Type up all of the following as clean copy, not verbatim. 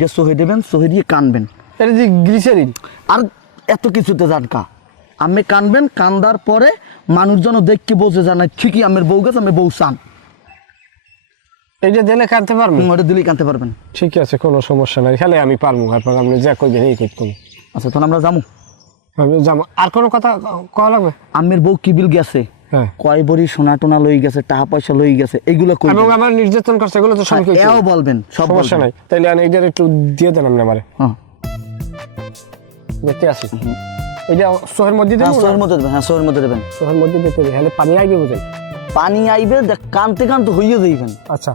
যে সহে দেবেন, সহে দিয়ে কানবেন। এটা যে গ্লিসারিন আর এত কিছুতে জানকা আমি কানবেন, কান্দার পরে মানুষজন দেখকে বোঝে জানা ঠিকই আমের বউ গেছে, আমি বউ চান। এইটা দিলে কানতে পারবো? ওটা দিলেই কানতে পারবেন। ঠিক আছে, কোনো সমস্যা নাই, খালি আমি পারবো। আপনার আপনি যা কইবেন এই করতে। আচ্ছা তখন আমরা যাবো। আমি যাবো। আর কোনো কথা কওয়া লাগবে? আমের বউ কি বিল গেছে, হ্যাঁ, কয় বড়ি সোনা টোনা লই গেছে, টাকা পয়সা লই গেছে, এগুলো কই এবং আমার নির্যাতন করছে এগুলো তো সব কইতে এও বলবেন, সব সমস্যা বলবেন। নাই। তাইলে আমি এইটার একটু দিয়ে দেন আপনি আমারে। হ্যাঁ দেখতে আসি এইটা সোহের মধ্যে দেব। হ্যাঁ সোহের মধ্যে দেবেন, হ্যাঁ সোহের মধ্যে দেবেন। সোহের মধ্যে দিতে হবে, হলে পানি আইবে বুঝাই। পানি আইবে, দেখ কানতে কানতে হইয়ে যাইবেন। আচ্ছা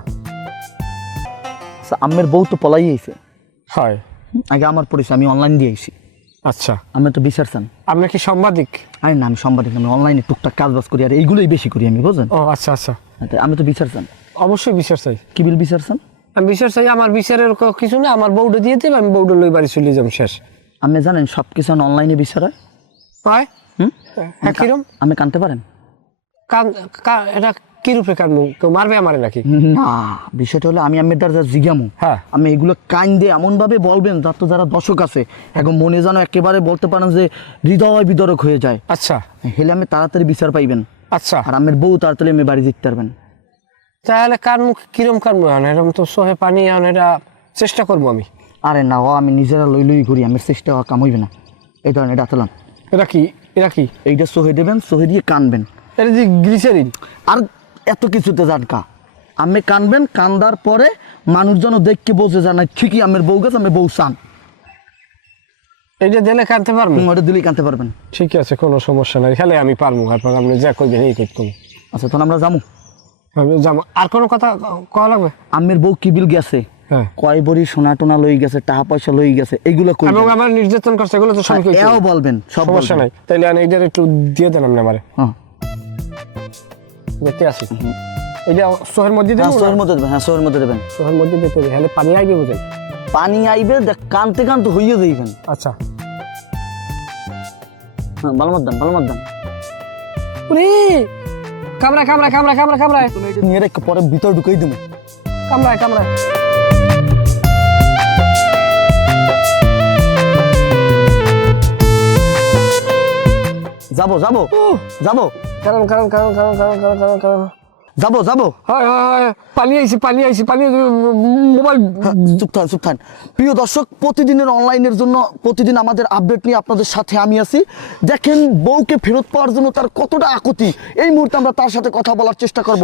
আমের বউ তো পলাই আইছে। হয়, আগে আমার পরিচয়, আমি অনলাইন দিয়ে আইছি। আচ্ছা আমি তো বিচারছেন। আপনি কি সাংবাদিক? আরে না, আমি সাংবাদিক না, আমি অনলাইনে টুকটাক কাজ বাজ করি, আর এইগুলোই বেশি করি আমি, বুঝলেন? ও আচ্ছা আচ্ছা, আমি তো বিচারছেন। অবশ্যই বিচার চাই। কি বিল বিচারছেন? আমি বিচার চাই। আমার বিচারের কিছু না, আমার বউটা দিয়ে দেবে, আমি বউটা লই বাড়ি চলে যাম, শেষ। আপনি জানেন সব কিছু অনলাইনে বিচার হয়। হয়? হ্যাঁ, কিরম? আমি কানতে পারেন? এটা কি রূপে কানবো? কেউ মারবে আমারে নাকি? না, বিষয়টা হলো আমি আমার দ্বারা জিজ্ঞামু। হ্যাঁ, আমি এগুলো কান দিয়ে এমন ভাবে বলবেন যাতে যারা দর্শক আছে এখন মনে যেন একেবারে বলতে পারেন যে হৃদয় বিদরক হয়ে যায়। আচ্ছা হেলে আমি তাড়াতাড়ি বিচার পাইবেন, আচ্ছা। আর আমার বউ তাড়াতাড়ি আমি বাড়ি জিততে পারবেন। তাহলে কানবো কিরম কানবো? এরকম তো সহে পানি, এটা চেষ্টা করবো আমি। আরে না, ও আমি নিজেরা লই লই করি, আমার চেষ্টা কাম হইবে না। এই ধরেন এটা আতলাম, এটা কি? এটা কি? এইটা সহে দেবেন, সহে দিয়ে কানবেন। এটা যে গ্লিসারিন। আর এত কিছুতে জানকা আমি কানবেন, কান্দার পরে মানুষজন দেখকে বোঝে জানা ঠিকই আমের বউ গেছে, আমি বউ চান। এইটা দিলে কানতে পারবো? ওটা দিলেই কানতে পারবেন। ঠিক আছে, কোনো সমস্যা নাই, খালি আমি পারবো। আপনার আপনি যা কইবেন এই করতে। আচ্ছা তখন আমরা যাবো। আমি যাবো। আর কোনো কথা কওয়া লাগবে? আমের বউ কি বিল গেছে, হ্যাঁ, কয় বড়ি সোনা টোনা লই গেছে, টাকা পয়সা লই গেছে, এইগুলো কই এবং আমার নির্যাতন করছে এগুলো তো সব কইতে এও বলবেন, সব সমস্যা নাই। তাইলে আমি এইটার একটু দিয়ে দেন আপনি আমারে। হ্যাঁ দেখতে আসি এইটা সোহের মধ্যে দেব। সোহের মধ্যে দেবেন, হ্যাঁ সোহের মধ্যে দেবেন। সোহের মধ্যে দিতে হবে, হলে পানি আইবে বুঝাই। পানি আইবে, দেখ কানতে কানতে হইয়ে যাইবেন। আচ্ছা, হ্যাঁ ভালো মত দেন, ভালো মত দেন। উনি কামড়ায় কামড়ায় কামড়ায় কামড়ায় কামড়ায় তুমি এটা নিয়ে রেখে পরে ভিতর ঢুকাই দেবো। কামড়ায় কামড়ায়। যাবো যাবো যাবো কারণ কারণ কারণ কারণ কারণ কারণ কারণ কারণ যাবো যাবো। হয় হয় হয়, পানি আইছি পানি আইছি পানি। মোবাইল চুপ থান চুপ থান। প্রিয় দর্শক, প্রতিদিনের অনলাইনের জন্য প্রতিদিন আমাদের আপডেট নিয়ে আপনাদের সাথে আমি আছি। দেখেন বউকে ফেরত পাওয়ার জন্য তার কতটা আকুতি, এই মুহূর্তে আমরা তার সাথে কথা বলার চেষ্টা করব।